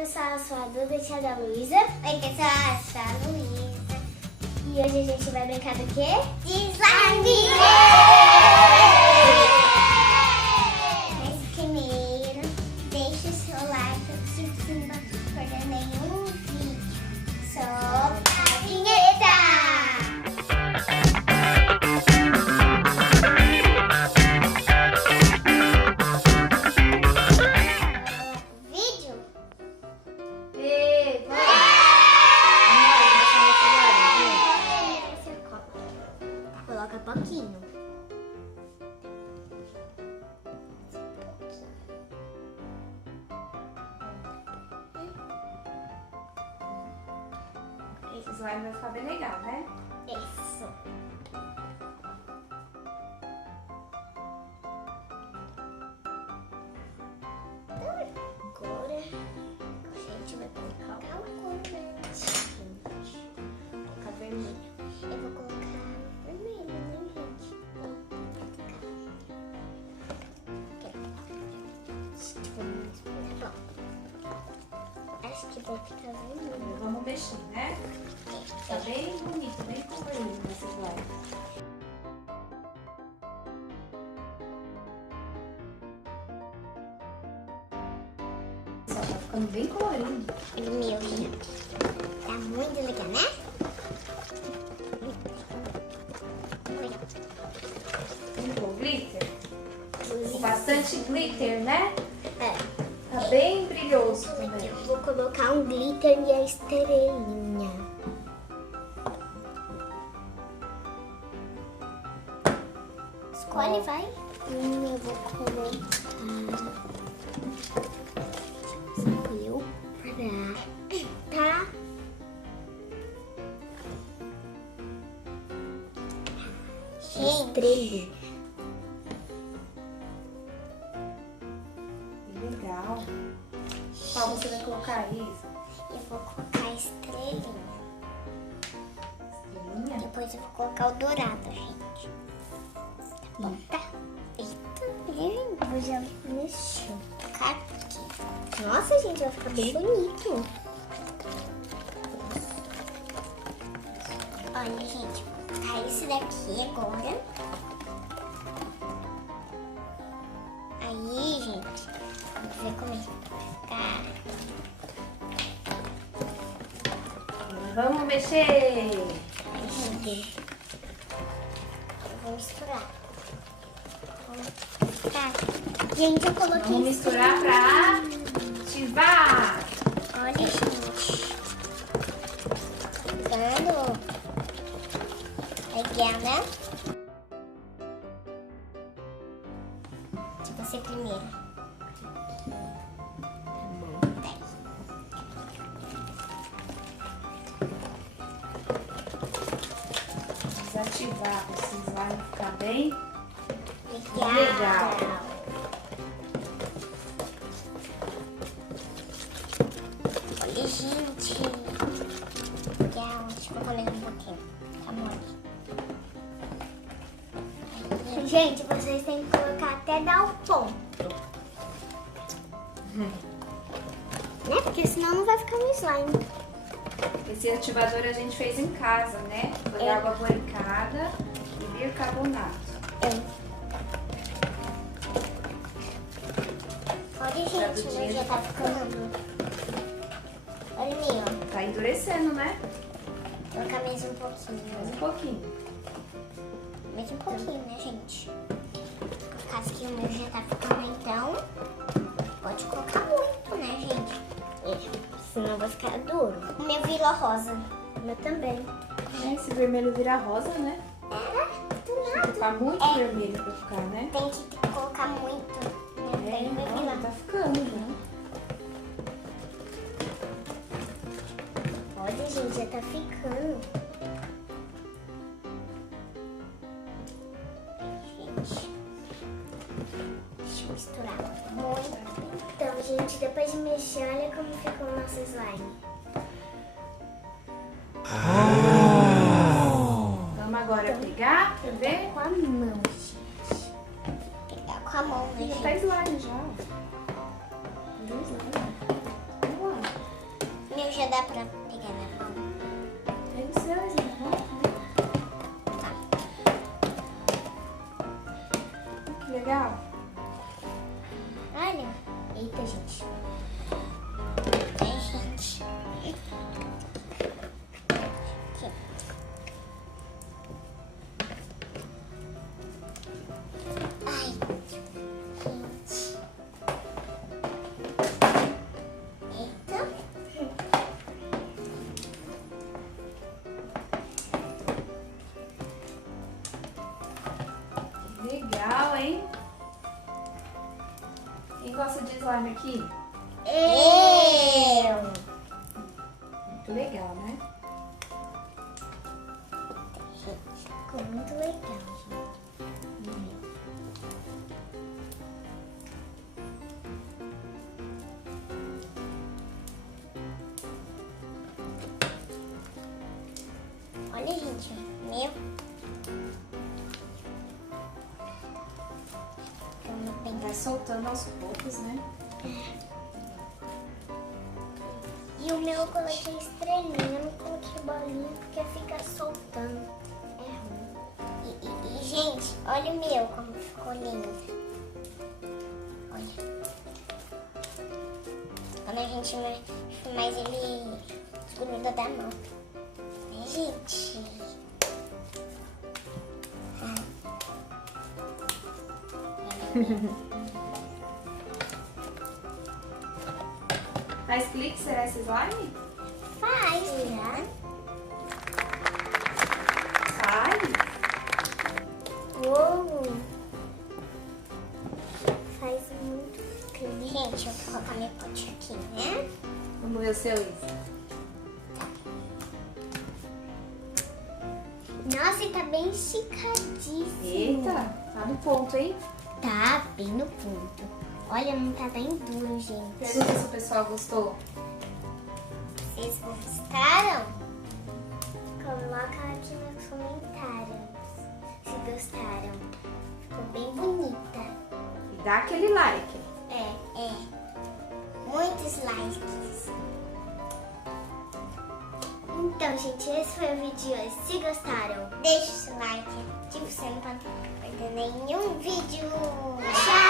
pessoal, eu sou a Duda, tia da Luísa. Oi pessoal, eu sou a Luísa. E hoje a gente vai brincar do quê? De slime! Mas primeiro, deixe o seu like aqui em cima para não perder nenhum vídeo. Solta a vinheta! Coloca pouquinho. Esse slime vai ficar bem legal, né? Isso. Agora a gente vai colocar o corante. Colocar vermelho. Eu vou colocar vermelho, né, gente? Acho que vai ficar vermelho. Vamos mexer, né? Tá bem bonito, bem colorido esse slime. Tá ficando bem colorido. Meu, gente. Tá muito legal, né? Pintou glitter. Com bastante glitter, né? É. Tá bem brilhoso também. Eu vou colocar um glitter e a estrelinha. Escolhe, vai. Eu vou colocar. Escolheu pra. Estrelinha. Legal. Qual você vai colocar, Isa? Eu vou colocar a estrelinha. Estrelinha? Depois eu vou colocar o dourado, gente. Tá bom? Tá. Eita, eu já mexeu. Colocar aqui. Nossa, gente, vai ficar bem bonito. Olha, gente, vou colocar esse daqui agora. Aí, gente, vamos ver como é que vai ficar. Vamos mexer. Ai, gente, eu vou misturar. Tá. Gente, eu coloquei. Vamos misturar pra ativar. Olha, gente. Pegando. Legal, né? De você primeiro. Tá bom. Desativar pra esse slime ficar bem Legal. Olha, gente. Legal. Deixa eu molhar um pouquinho. Tá mole. Gente, vocês têm que colocar até dar o ponto. Né? Porque senão não vai ficar no slime. Esse ativador a gente fez em casa, né? Foi água boricada e bicarbonato. Olha, gente, mas já tá ficando. Olha ali, ó. Tá endurecendo, né? Vou colocar mais um pouquinho. Mais um pouquinho. Mais um pouquinho, né, gente? Por causa que o meu já tá ficando, então. Pode colocar muito, né, gente? Senão vai ficar duro. O meu virou rosa. O meu também. Esse vermelho vira rosa, né? Do Tem que ficar muito vermelho pra ficar, né? Tem que colocar muito. Olha, tá ficando já. Olha, gente, já tá ficando. Gente, deixa eu misturar muito. Então, gente, depois de mexer, olha como ficou o nosso slime. Vamos agora pegar, quer ver? Com a mão, gente. Pegar com a mão, né, Já gente? tá slime já. Viu slime? Vamos lá. dar pra pegar na mão. Pega o seu, Isla. Tá. Que legal. Olha. Eita, gente. É, gente. Aqui. Ai, gente. Eita. Legal, hein? Quem gosta de slime aqui? Eu. Muito legal, né? Ficou muito legal, gente. Olha, gente, meu. Vai soltando aos poucos, né? E o meu eu coloquei estrelinha, eu não coloquei bolinha porque fica soltando. É ruim. E, gente, olha o meu como ficou lindo. Olha. Quando a gente mais ele gruda da mão. Né, gente? Faz clique, será esse slime? Faz, né? Faz. Uou! Faz muito clique. Gente, eu vou colocar meu pote aqui, né? Vamos ver o seu, Isa. Nossa, e tá bem esticadíssimo. Eita, tá no ponto, hein? Tá bem no ponto. Olha, não tá bem duro, gente. Pergunta se o pessoal gostou. Vocês gostaram? Coloca aqui nos comentários se gostaram. Ficou bem bonita. E dá aquele like. É. Muitos likes. Então, gente, esse foi o vídeo de hoje. Se gostaram, deixe o seu like. Que você não pode perder nenhum vídeo. Tchau!